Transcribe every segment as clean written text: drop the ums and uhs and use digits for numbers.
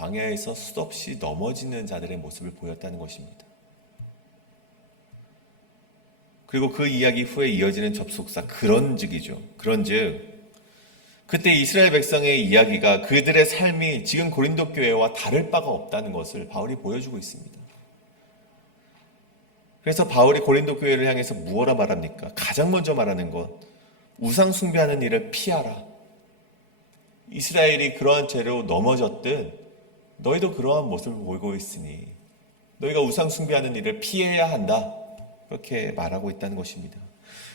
광야에서 수없이 넘어지는 자들의 모습을 보였다는 것입니다. 그리고 그 이야기 후에 이어지는 접속사 그런즉이죠. 그런즉 그때 이스라엘 백성의 이야기가 그들의 삶이 지금 고린도 교회와 다를 바가 없다는 것을 바울이 보여주고 있습니다. 그래서 바울이 고린도 교회를 향해서 무엇라 말합니까? 가장 먼저 말하는 것, 우상 숭배하는 일을 피하라. 이스라엘이 그러한 죄로 넘어졌든 너희도 그러한 모습을 보이고 있으니 너희가 우상 숭배하는 일을 피해야 한다. 그렇게 말하고 있다는 것입니다.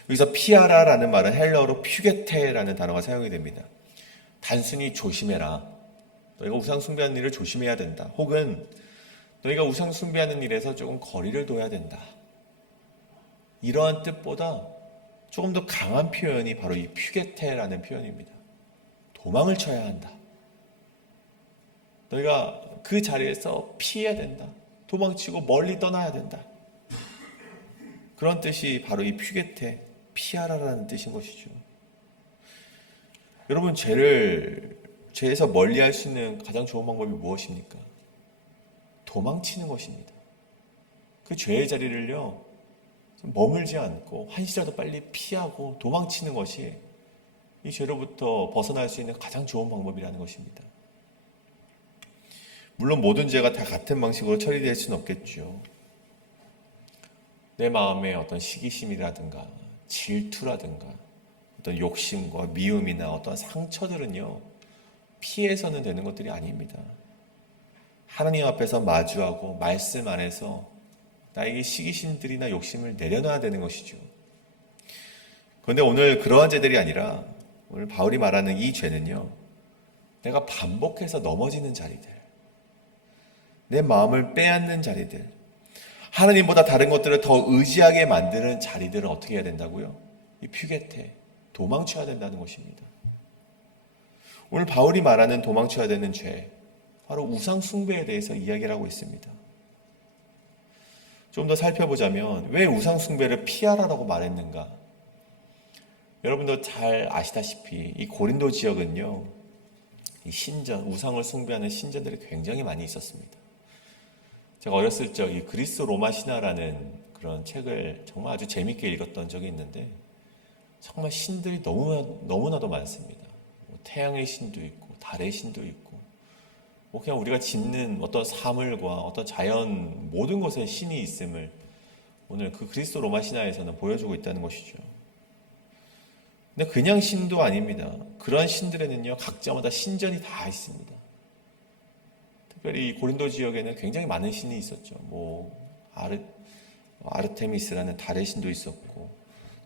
여기서 피하라라는 말은 헬라어로 퓨게테라는 단어가 사용이 됩니다. 단순히 조심해라. 너희가 우상 숭배하는 일을 조심해야 된다. 혹은 너희가 우상 숭배하는 일에서 조금 거리를 둬야 된다. 이러한 뜻보다 조금 더 강한 표현이 바로 이 퓨게테라는 표현입니다. 도망을 쳐야 한다. 너희가 그 자리에서 피해야 된다. 도망치고 멀리 떠나야 된다. 그런 뜻이 바로 이 퓨게테, 피하라라는 뜻인 것이죠. 여러분, 죄에서 멀리할 수 있는 가장 좋은 방법이 무엇입니까? 도망치는 것입니다. 그 죄의 자리를요, 머물지 않고 한시라도 빨리 피하고 도망치는 것이 이 죄로부터 벗어날 수 있는 가장 좋은 방법이라는 것입니다. 물론 모든 죄가 다 같은 방식으로 처리될 수는 없겠죠. 내 마음에 어떤 시기심이라든가 질투라든가 어떤 욕심과 미움이나 어떤 상처들은요, 피해서는 되는 것들이 아닙니다. 하나님 앞에서 마주하고 말씀 안에서 나에게 시기심들이나 욕심을 내려놔야 되는 것이죠. 그런데 오늘 그러한 죄들이 아니라 오늘 바울이 말하는 이 죄는요, 내가 반복해서 넘어지는 자리들, 내 마음을 빼앗는 자리들, 하나님보다 다른 것들을 더 의지하게 만드는 자리들을 어떻게 해야 된다고요? 이 퓨게테, 도망쳐야 된다는 것입니다. 오늘 바울이 말하는 도망쳐야 되는 죄, 바로 우상 숭배에 대해서 이야기를 하고 있습니다. 좀 더 살펴보자면 왜 우상 숭배를 피하라라고 말했는가? 여러분도 잘 아시다시피 이 고린도 지역은요, 이 신전, 우상을 숭배하는 신전들이 굉장히 많이 있었습니다. 제가 어렸을 적 이 그리스 로마 신화라는 그런 책을 정말 아주 재밌게 읽었던 적이 있는데 정말 신들이 너무나도 많습니다. 태양의 신도 있고 달의 신도 있고 그냥 우리가 짓는 어떤 사물과 어떤 자연 모든 것에 신이 있음을 오늘 그 그리스 로마 신화에서는 보여주고 있다는 것이죠. 근데 그냥 신도 아닙니다. 그러한 신들에는요, 각자마다 신전이 다 있습니다. 특별히 이 고린도 지역에는 굉장히 많은 신이 있었죠. 아르테미스라는 달의 신도 있었고,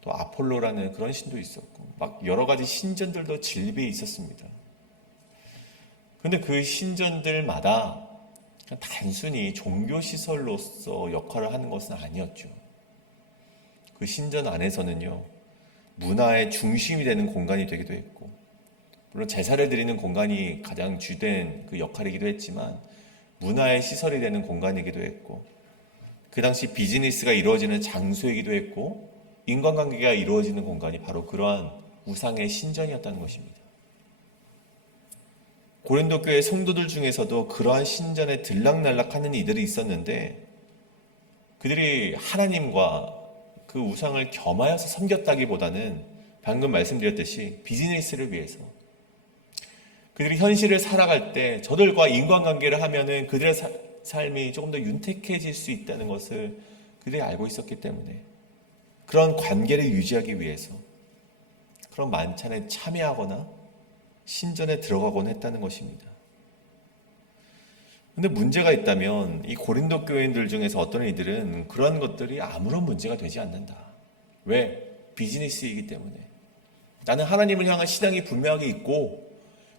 또 아폴로라는 그런 신도 있었고, 막 여러 가지 신전들도 질비해 있었습니다. 근데 그 신전들마다 단순히 종교시설로서 역할을 하는 것은 아니었죠. 그 신전 안에서는요, 문화의 중심이 되는 공간이 되기도 했고, 물론 제사를 드리는 공간이 가장 주된 그 역할이기도 했지만, 문화의 시설이 되는 공간이기도 했고, 그 당시 비즈니스가 이루어지는 장소이기도 했고, 인간관계가 이루어지는 공간이 바로 그러한 우상의 신전이었다는 것입니다. 고린도 교회 성도들 중에서도 그러한 신전에 들락날락하는 이들이 있었는데 그들이 하나님과 그 우상을 겸하여서 섬겼다기보다는 방금 말씀드렸듯이 비즈니스를 위해서 그들이 현실을 살아갈 때 저들과 인간관계를 하면은 그들의 삶이 조금 더 윤택해질 수 있다는 것을 그들이 알고 있었기 때문에 그런 관계를 유지하기 위해서 그런 만찬에 참여하거나 신전에 들어가곤 했다는 것입니다. 그런데 문제가 있다면 이 고린도 교인들 중에서 어떤 이들은 그러한 것들이 아무런 문제가 되지 않는다. 왜? 비즈니스이기 때문에. 나는 하나님을 향한 신앙이 분명하게 있고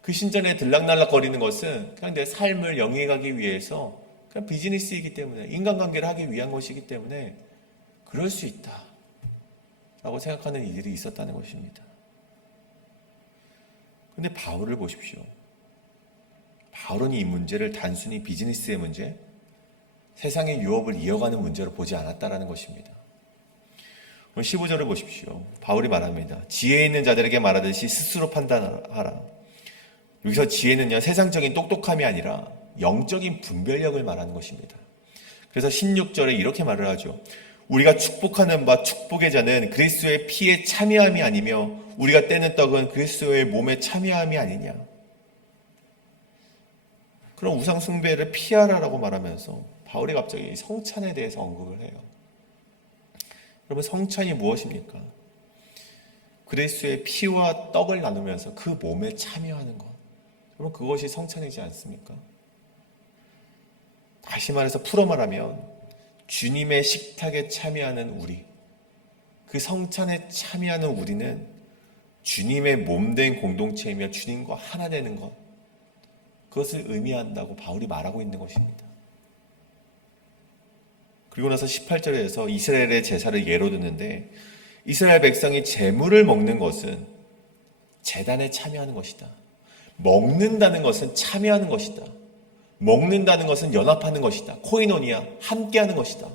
그 신전에 들락날락거리는 것은 그냥 내 삶을 영위하기 위해서 그냥 비즈니스이기 때문에 인간관계를 하기 위한 것이기 때문에 그럴 수 있다 라고 생각하는 이들이 있었다는 것입니다. 근데 바울을 보십시오. 바울은 이 문제를 단순히 비즈니스의 문제, 세상의 유업을 이어가는 문제로 보지 않았다라는 것입니다. 15절을 보십시오. 바울이 말합니다. 지혜 있는 자들에게 말하듯이 스스로 판단하라. 여기서 지혜는요, 세상적인 똑똑함이 아니라 영적인 분별력을 말하는 것입니다. 그래서 16절에 이렇게 말을 하죠. 우리가 축복하는 바 축복의 자는 그리스도의 피에 참여함이 아니며 우리가 떼는 떡은 그리스도의 몸에 참여함이 아니냐. 그럼 우상 숭배를 피하라라고 말하면서 바울이 갑자기 성찬에 대해서 언급을 해요. 여러분, 성찬이 무엇입니까? 그리스도의 피와 떡을 나누면서 그 몸에 참여하는 것. 여러분, 그것이 성찬이지 않습니까? 다시 말해서 풀어 말하면 주님의 식탁에 참여하는 우리, 그 성찬에 참여하는 우리는 주님의 몸된 공동체이며 주님과 하나 되는 것, 그것을 의미한다고 바울이 말하고 있는 것입니다. 그리고 나서 18절에서 이스라엘의 제사를 예로 드는데, 이스라엘 백성이 제물을 먹는 것은 제단에 참여하는 것이다. 먹는다는 것은 참여하는 것이다. 먹는다는 것은 연합하는 것이다. 코이노니아, 함께하는 것이다.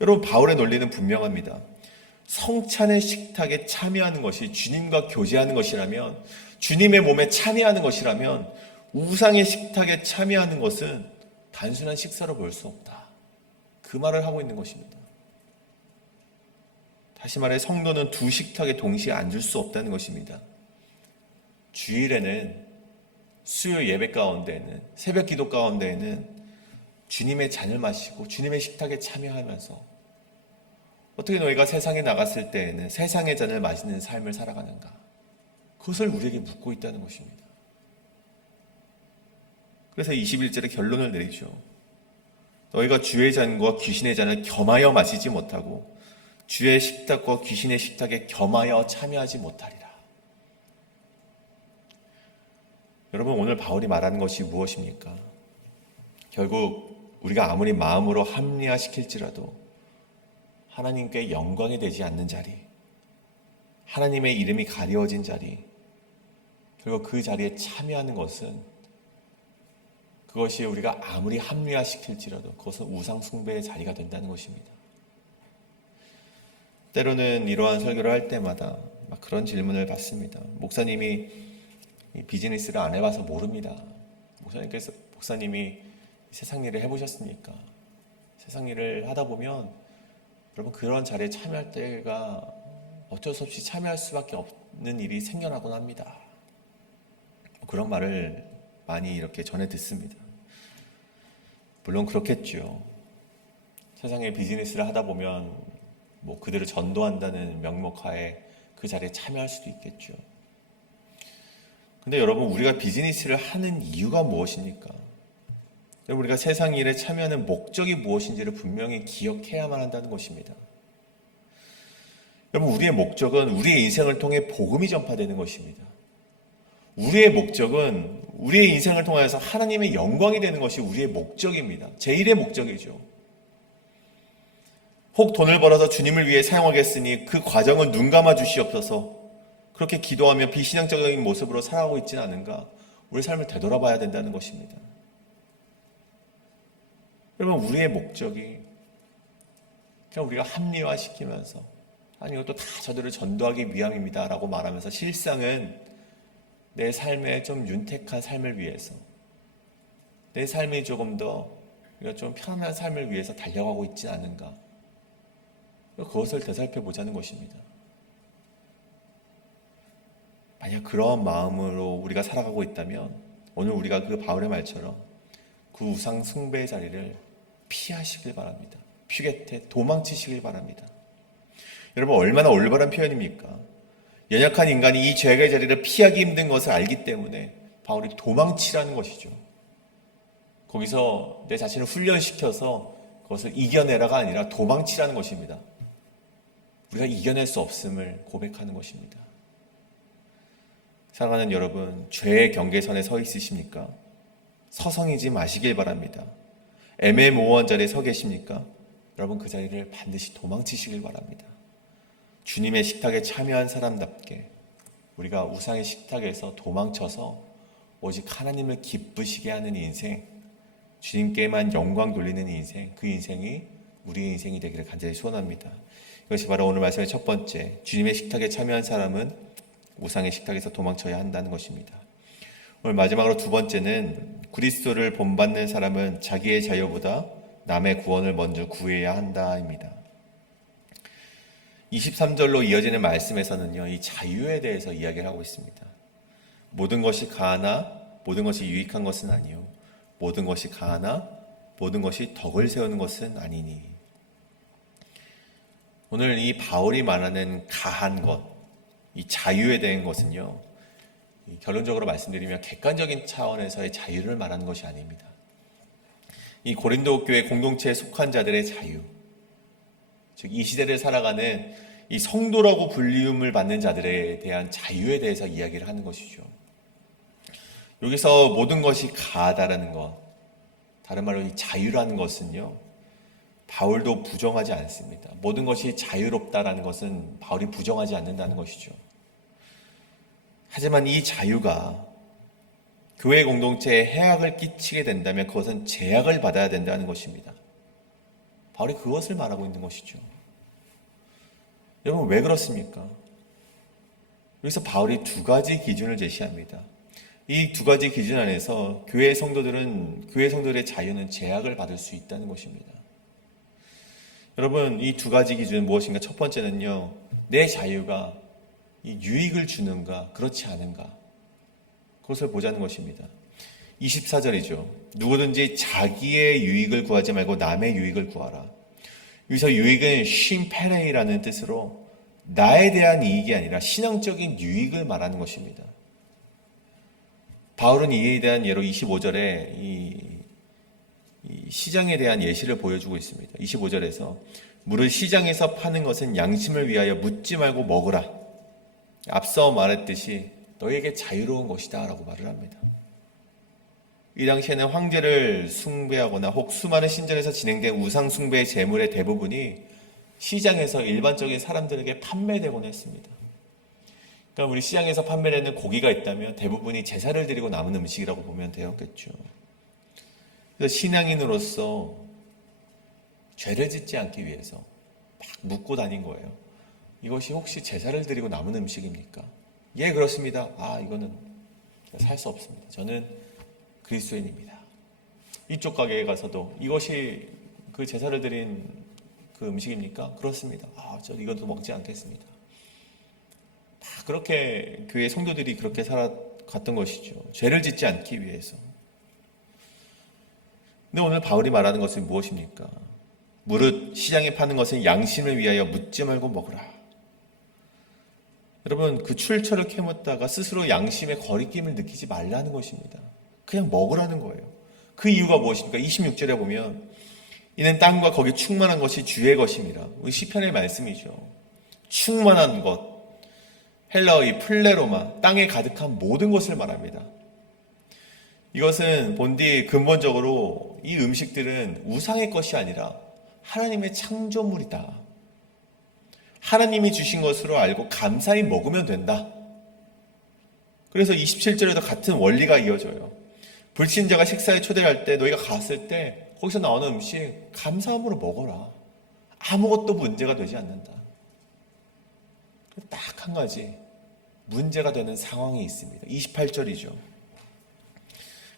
여러분, 바울의 논리는 분명합니다. 성찬의 식탁에 참여하는 것이 주님과 교제하는 것이라면, 주님의 몸에 참여하는 것이라면, 우상의 식탁에 참여하는 것은 단순한 식사로 볼 수 없다. 그 말을 하고 있는 것입니다. 다시 말해 성도는 두 식탁에 동시에 앉을 수 없다는 것입니다. 주일에는, 수요 예배 가운데에는, 새벽 기도 가운데에는 주님의 잔을 마시고 주님의 식탁에 참여하면서 어떻게 너희가 세상에 나갔을 때에는 세상의 잔을 마시는 삶을 살아가는가? 그것을 우리에게 묻고 있다는 것입니다. 그래서 21절에 결론을 내리죠. 너희가 주의 잔과 귀신의 잔을 겸하여 마시지 못하고 주의 식탁과 귀신의 식탁에 겸하여 참여하지 못하리라. 여러분, 오늘 바울이 말하는 것이 무엇입니까? 결국 우리가 아무리 마음으로 합리화시킬지라도 하나님께 영광이 되지 않는 자리, 하나님의 이름이 가려워진 자리, 결국 그 자리에 참여하는 것은, 그것이 우리가 아무리 합리화시킬지라도 그것은 우상 숭배의 자리가 된다는 것입니다. 때로는 이러한 설교를 할 때마다 막 그런 질문을 받습니다. 목사님이 비즈니스를 안 해봐서 모릅니다. 목사님이 세상 일을 해보셨습니까? 세상 일을 하다 보면 여러분, 그런 자리에 참여할 때가 어쩔 수 없이 참여할 수밖에 없는 일이 생겨나곤 합니다. 그런 말을 많이 이렇게 전해 듣습니다. 물론 그렇겠죠. 세상에 비즈니스를 하다 보면 그들을 전도한다는 명목하에 그 자리에 참여할 수도 있겠죠. 근데 여러분, 우리가 비즈니스를 하는 이유가 무엇입니까? 여러분, 우리가 세상 일에 참여하는 목적이 무엇인지를 분명히 기억해야만 한다는 것입니다. 여러분, 우리의 목적은 우리의 인생을 통해 복음이 전파되는 것입니다. 우리의 목적은 우리의 인생을 통해서 하나님의 영광이 되는 것이 우리의 목적입니다. 제1의 목적이죠. 혹 돈을 벌어서 주님을 위해 사용하겠으니 그 과정은 눈 감아 주시옵소서. 그렇게 기도하며 비신앙적인 모습으로 살아가고 있지는 않은가? 우리 삶을 되돌아봐야 된다는 것입니다. 여러분, 우리의 목적이 그냥 우리가 합리화시키면서 아니, 이것도 다 저들을 전도하기 위함입니다 라고 말하면서 실상은 내 삶에 좀 윤택한 삶을 위해서, 내 삶이 조금 더 우리가 좀 편안한 삶을 위해서 달려가고 있지 않은가? 그것을 되살펴보자는 것입니다. 만약 그런 마음으로 우리가 살아가고 있다면 오늘 우리가 그 바울의 말처럼 그 우상 숭배의 자리를 피하시길 바랍니다. 피겟에 도망치시길 바랍니다. 여러분, 얼마나 올바른 표현입니까? 연약한 인간이 이 죄악의 자리를 피하기 힘든 것을 알기 때문에 바울이 도망치라는 것이죠. 거기서 내 자신을 훈련시켜서 그것을 이겨내라가 아니라 도망치라는 것입니다. 우리가 이겨낼 수 없음을 고백하는 것입니다. 사랑하는 여러분, 죄의 경계선에 서 있으십니까? 서성이지 마시길 바랍니다. 애매모호한 자리에 서 계십니까? 여러분, 그 자리를 반드시 도망치시길 바랍니다. 주님의 식탁에 참여한 사람답게 우리가 우상의 식탁에서 도망쳐서 오직 하나님을 기쁘시게 하는 인생, 주님께만 영광 돌리는 인생, 그 인생이 우리의 인생이 되기를 간절히 소원합니다. 이것이 바로 오늘 말씀의 첫 번째, 주님의 식탁에 참여한 사람은 우상의 식탁에서 도망쳐야 한다는 것입니다. 오늘 마지막으로 두 번째는 그리스도를 본받는 사람은 자기의 자유보다 남의 구원을 먼저 구해야 한다입니다. 23절로 이어지는 말씀에서는요, 이 자유에 대해서 이야기를 하고 있습니다. 모든 것이 가하나 모든 것이 유익한 것은 아니요 모든 것이 가하나 모든 것이 덕을 세우는 것은 아니니. 오늘 이 바울이 말하는 가한 것, 이 자유에 대한 것은요, 결론적으로 말씀드리면 객관적인 차원에서의 자유를 말하는 것이 아닙니다. 이 고린도 교회 공동체에 속한 자들의 자유, 즉 이 시대를 살아가는 이 성도라고 불리움을 받는 자들에 대한 자유에 대해서 이야기를 하는 것이죠. 여기서 모든 것이 가하다라는 것, 다른 말로 이 자유라는 것은요, 바울도 부정하지 않습니다. 모든 것이 자유롭다라는 것은 바울이 부정하지 않는다는 것이죠. 하지만 이 자유가 교회 공동체에 해악을 끼치게 된다면 그것은 제약을 받아야 된다는 것입니다. 바울이 그것을 말하고 있는 것이죠. 여러분, 왜 그렇습니까? 여기서 바울이 두 가지 기준을 제시합니다. 이 두 가지 기준 안에서 교회 성도들의 자유는 제약을 받을 수 있다는 것입니다. 여러분, 이 두 가지 기준은 무엇인가? 첫 번째는요, 내 자유가 이 유익을 주는가 그렇지 않은가, 그것을 보자는 것입니다. 24절이죠. 누구든지 자기의 유익을 구하지 말고 남의 유익을 구하라. 여기서 유익은 쉼페레이라는 뜻으로 나에 대한 이익이 아니라 신앙적인 유익을 말하는 것입니다. 바울은 이에 대한 예로 25절에 이 시장에 대한 예시를 보여주고 있습니다. 25절에서 무릇 시장에서 파는 것은 양심을 위하여 묻지 말고 먹으라. 앞서 말했듯이 너에게 자유로운 것이다 라고 말을 합니다. 이 당시에는 황제를 숭배하거나 혹 수많은 신전에서 진행된 우상 숭배의 제물의 대부분이 시장에서 일반적인 사람들에게 판매되곤 했습니다. 그러니까 우리 시장에서 판매되는 고기가 있다면 대부분이 제사를 드리고 남은 음식이라고 보면 되었겠죠. 그래서 신앙인으로서 죄를 짓지 않기 위해서 막 묻고 다닌 거예요. 이것이 혹시 제사를 드리고 남은 음식입니까? 예, 그렇습니다. 이거는 살 수 없습니다. 저는 그리스도인입니다. 이쪽 가게에 가서도 이것이 그 제사를 드린 그 음식입니까? 그렇습니다. 저 이것도 먹지 않겠습니다. 그렇게 교회 성도들이 그렇게 살아갔던 것이죠. 죄를 짓지 않기 위해서. 근데 오늘 바울이 말하는 것은 무엇입니까? 무릇 시장에 파는 것은 양심을 위하여 묻지 말고 먹으라. 여러분, 그 출처를 캐묻다가 스스로 양심의 거리낌을 느끼지 말라는 것입니다. 그냥 먹으라는 거예요. 그 이유가 무엇입니까? 26절에 보면 이는 땅과 거기 충만한 것이 주의 것입니다. 우리 시편의 말씀이죠. 충만한 것, 헬라어의 플레로마, 땅에 가득한 모든 것을 말합니다. 이것은 본디 근본적으로 이 음식들은 우상의 것이 아니라 하나님의 창조물이다. 하나님이 주신 것으로 알고 감사히 먹으면 된다. 그래서 27절에도 같은 원리가 이어져요. 불신자가 식사에 초대를 할 때 너희가 갔을 때 거기서 나오는 음식 감사함으로 먹어라. 아무것도 문제가 되지 않는다. 딱 한 가지 문제가 되는 상황이 있습니다. 28절이죠.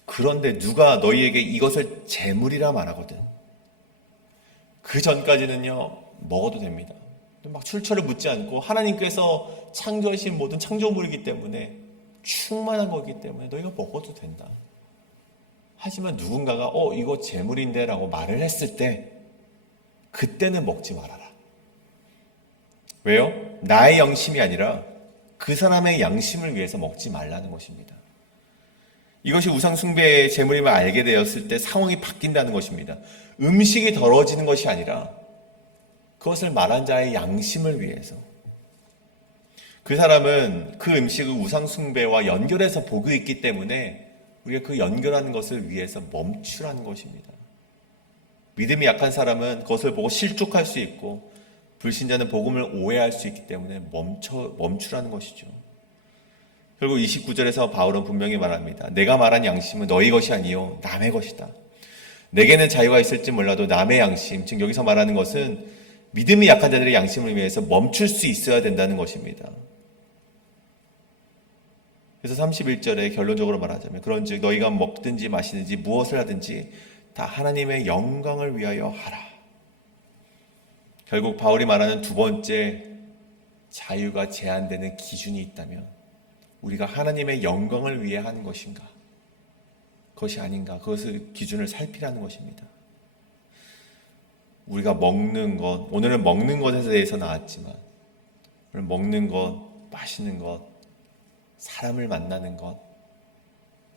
그런데 누가 너희에게 이것을 재물이라 말하거든. 그 전까지는요, 먹어도 됩니다. 막 출처를 묻지 않고 하나님께서 창조하신 모든 창조물이기 때문에 충만한 거기 때문에 너희가 먹어도 된다. 하지만 누군가가 이거 재물인데 라고 말을 했을 때 그때는 먹지 말아라. 왜요? 나의 양심이 아니라 그 사람의 양심을 위해서 먹지 말라는 것입니다. 이것이 우상숭배의 재물임을 알게 되었을 때 상황이 바뀐다는 것입니다. 음식이 더러워지는 것이 아니라 그것을 말한 자의 양심을 위해서. 그 사람은 그 음식을 우상숭배와 연결해서 보고 있기 때문에 우리가 그 연결하는 것을 위해서 멈추라는 것입니다. 믿음이 약한 사람은 그것을 보고 실족할 수 있고 불신자는 복음을 오해할 수 있기 때문에 멈추라는 것이죠. 그리고 29절에서 바울은 분명히 말합니다. 내가 말한 양심은 너희 것이 아니요 남의 것이다. 내게는 자유가 있을지 몰라도 남의 양심, 즉 여기서 말하는 것은 믿음이 약한 자들의 양심을 위해서 멈출 수 있어야 된다는 것입니다. 그래서 31절에 결론적으로 말하자면 그런즉 너희가 먹든지 마시든지 무엇을 하든지 다 하나님의 영광을 위하여 하라. 결국 바울이 말하는 두 번째 자유가 제한되는 기준이 있다면 우리가 하나님의 영광을 위해 하는 것인가? 그것이 아닌가? 그것을 기준을 살피라는 것입니다. 우리가 먹는 것, 오늘은 먹는 것에 대해서 나왔지만 오늘 먹는 것, 마시는 것, 사람을 만나는 것,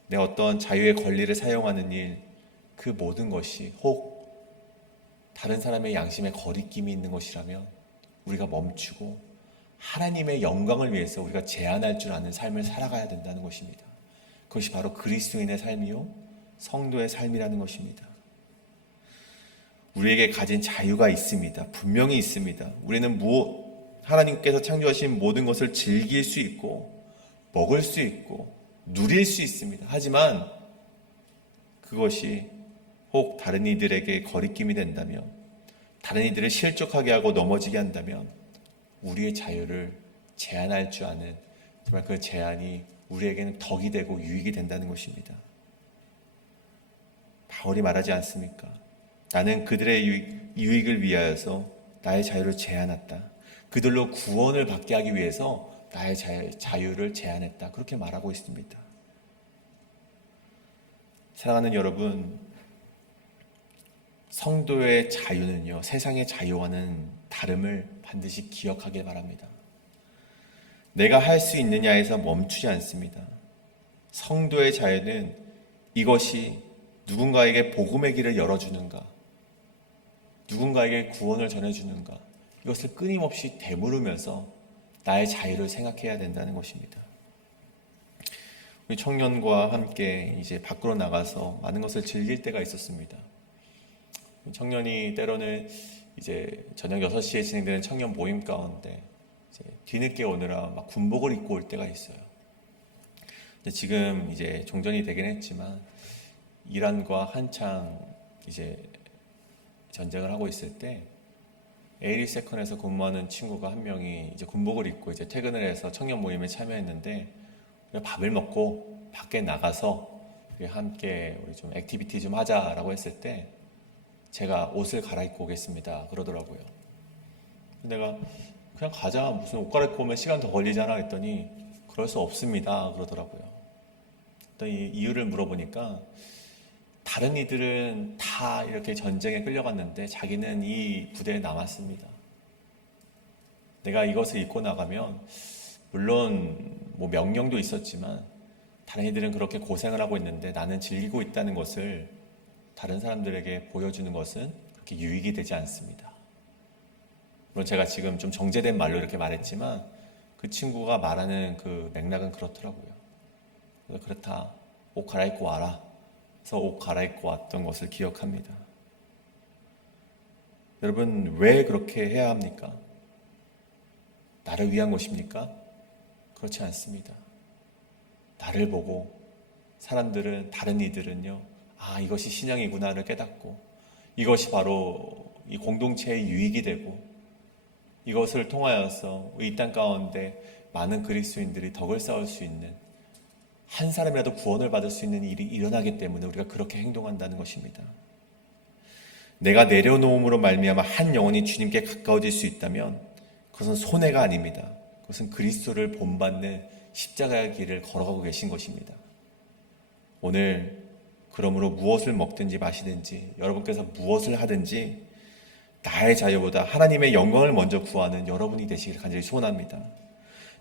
내 어떤 자유의 권리를 사용하는 일, 그 모든 것이 혹 다른 사람의 양심에 거리낌이 있는 것이라면 우리가 멈추고 하나님의 영광을 위해서 우리가 제한할 줄 아는 삶을 살아가야 된다는 것입니다. 그것이 바로 그리스도인의 삶이요 성도의 삶이라는 것입니다. 우리에게 가진 자유가 있습니다. 분명히 있습니다. 우리는 하나님께서 창조하신 모든 것을 즐길 수 있고 먹을 수 있고 누릴 수 있습니다. 하지만 그것이 혹 다른 이들에게 거리낌이 된다면, 다른 이들을 실족하게 하고 넘어지게 한다면 우리의 자유를 제한할 줄 아는, 정말 그 제한이 우리에게는 덕이 되고 유익이 된다는 것입니다. 바울이 말하지 않습니까? 나는 그들의 유익을 위하여서 나의 자유를 제한했다. 그들로 구원을 받게 하기 위해서 나의 자유를 제한했다. 그렇게 말하고 있습니다. 사랑하는 여러분, 성도의 자유는요, 세상의 자유와는 다름을 반드시 기억하길 바랍니다. 내가 할 수 있느냐에서 멈추지 않습니다. 성도의 자유는 이것이 누군가에게 복음의 길을 열어주는가, 누군가에게 구원을 전해주는가, 이것을 끊임없이 되물으면서 나의 자유를 생각해야 된다는 것입니다. 우리 청년과 함께 이제 밖으로 나가서 많은 것을 즐길 때가 있었습니다. 청년이 때로는 이제 저녁 6시에 진행되는 청년 모임 가운데 이제 뒤늦게 오느라 막 군복을 입고 올 때가 있어요. 근데 지금 이제 종전이 되긴 했지만 이란과 한창 이제 전쟁을 하고 있을 때 에이리 세컨에서 근무하는 친구가 한 명이 이제 군복을 입고 이제 퇴근을 해서 청년 모임에 참여했는데 밥을 먹고 밖에 나가서 함께 우리 좀 액티비티 좀 하자라고 했을 때 제가 옷을 갈아입고 오겠습니다 그러더라고요. 내가 그냥 가자, 무슨 옷 갈아입고 오면 시간 더 걸리잖아 했더니 그럴 수 없습니다 그러더라고요. 이 이유를 물어보니까 다른 이들은 다 이렇게 전쟁에 끌려갔는데 자기는 이 부대에 남았습니다. 내가 이것을 입고 나가면 물론 뭐 명령도 있었지만 다른 이들은 그렇게 고생을 하고 있는데 나는 즐기고 있다는 것을 다른 사람들에게 보여주는 것은 그렇게 유익이 되지 않습니다. 물론 제가 지금 좀 정제된 말로 이렇게 말했지만 그 친구가 말하는 그 맥락은 그렇더라고요. 그래서 그렇다, 옷 갈아입고 와라. 그래서 옷 갈아입고 왔던 것을 기억합니다. 여러분, 왜 그렇게 해야 합니까? 나를 위한 것입니까? 그렇지 않습니다. 나를 보고 사람들은, 다른 이들은요, 아, 이것이 신앙이구나를 깨닫고 이것이 바로 이 공동체의 유익이 되고 이것을 통하여서 이 땅 가운데 많은 그리스도인들이 덕을 쌓을 수 있는, 한 사람이라도 구원을 받을 수 있는 일이 일어나기 때문에 우리가 그렇게 행동한다는 것입니다. 내가 내려놓음으로 말미암아 한 영혼이 주님께 가까워질 수 있다면 그것은 손해가 아닙니다. 그것은 그리스도를 본받는 십자가의 길을 걸어가고 계신 것입니다. 오늘 그러므로 무엇을 먹든지 마시든지 여러분께서 무엇을 하든지 나의 자유보다 하나님의 영광을 먼저 구하는 여러분이 되시기를 간절히 소원합니다.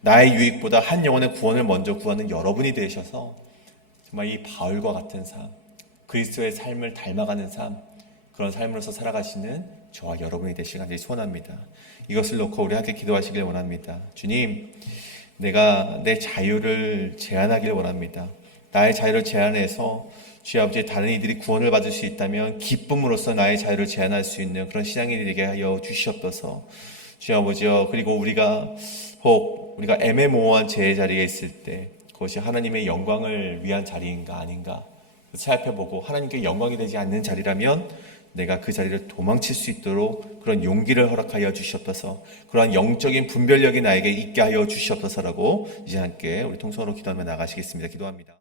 나의 유익보다 한 영혼의 구원을 먼저 구하는 여러분이 되셔서 정말 이 바울과 같은 삶, 그리스도의 삶을 닮아가는 삶, 그런 삶으로서 살아가시는 저와 여러분이 되시기를 간절히 소원합니다. 이것을 놓고 우리 함께 기도하시길 원합니다. 주님, 내가 내 자유를 제한하기를 원합니다. 나의 자유를 제한해서 주여 아버지, 다른 이들이 구원을 받을 수 있다면 기쁨으로써 나의 자유를 제한할 수 있는 그런 신앙이 되게 하여 주시옵소서. 주여 아버지여, 그리고 우리가 애매모호한 제 자리에 있을 때 그것이 하나님의 영광을 위한 자리인가 아닌가 살펴보고 하나님께 영광이 되지 않는 자리라면 내가 그 자리를 도망칠 수 있도록 그런 용기를 허락하여 주시옵소서. 그러한 영적인 분별력이 나에게 있게 하여 주시옵소서라고 이제 함께 우리 통성으로 기도하며 나가시겠습니다. 기도합니다.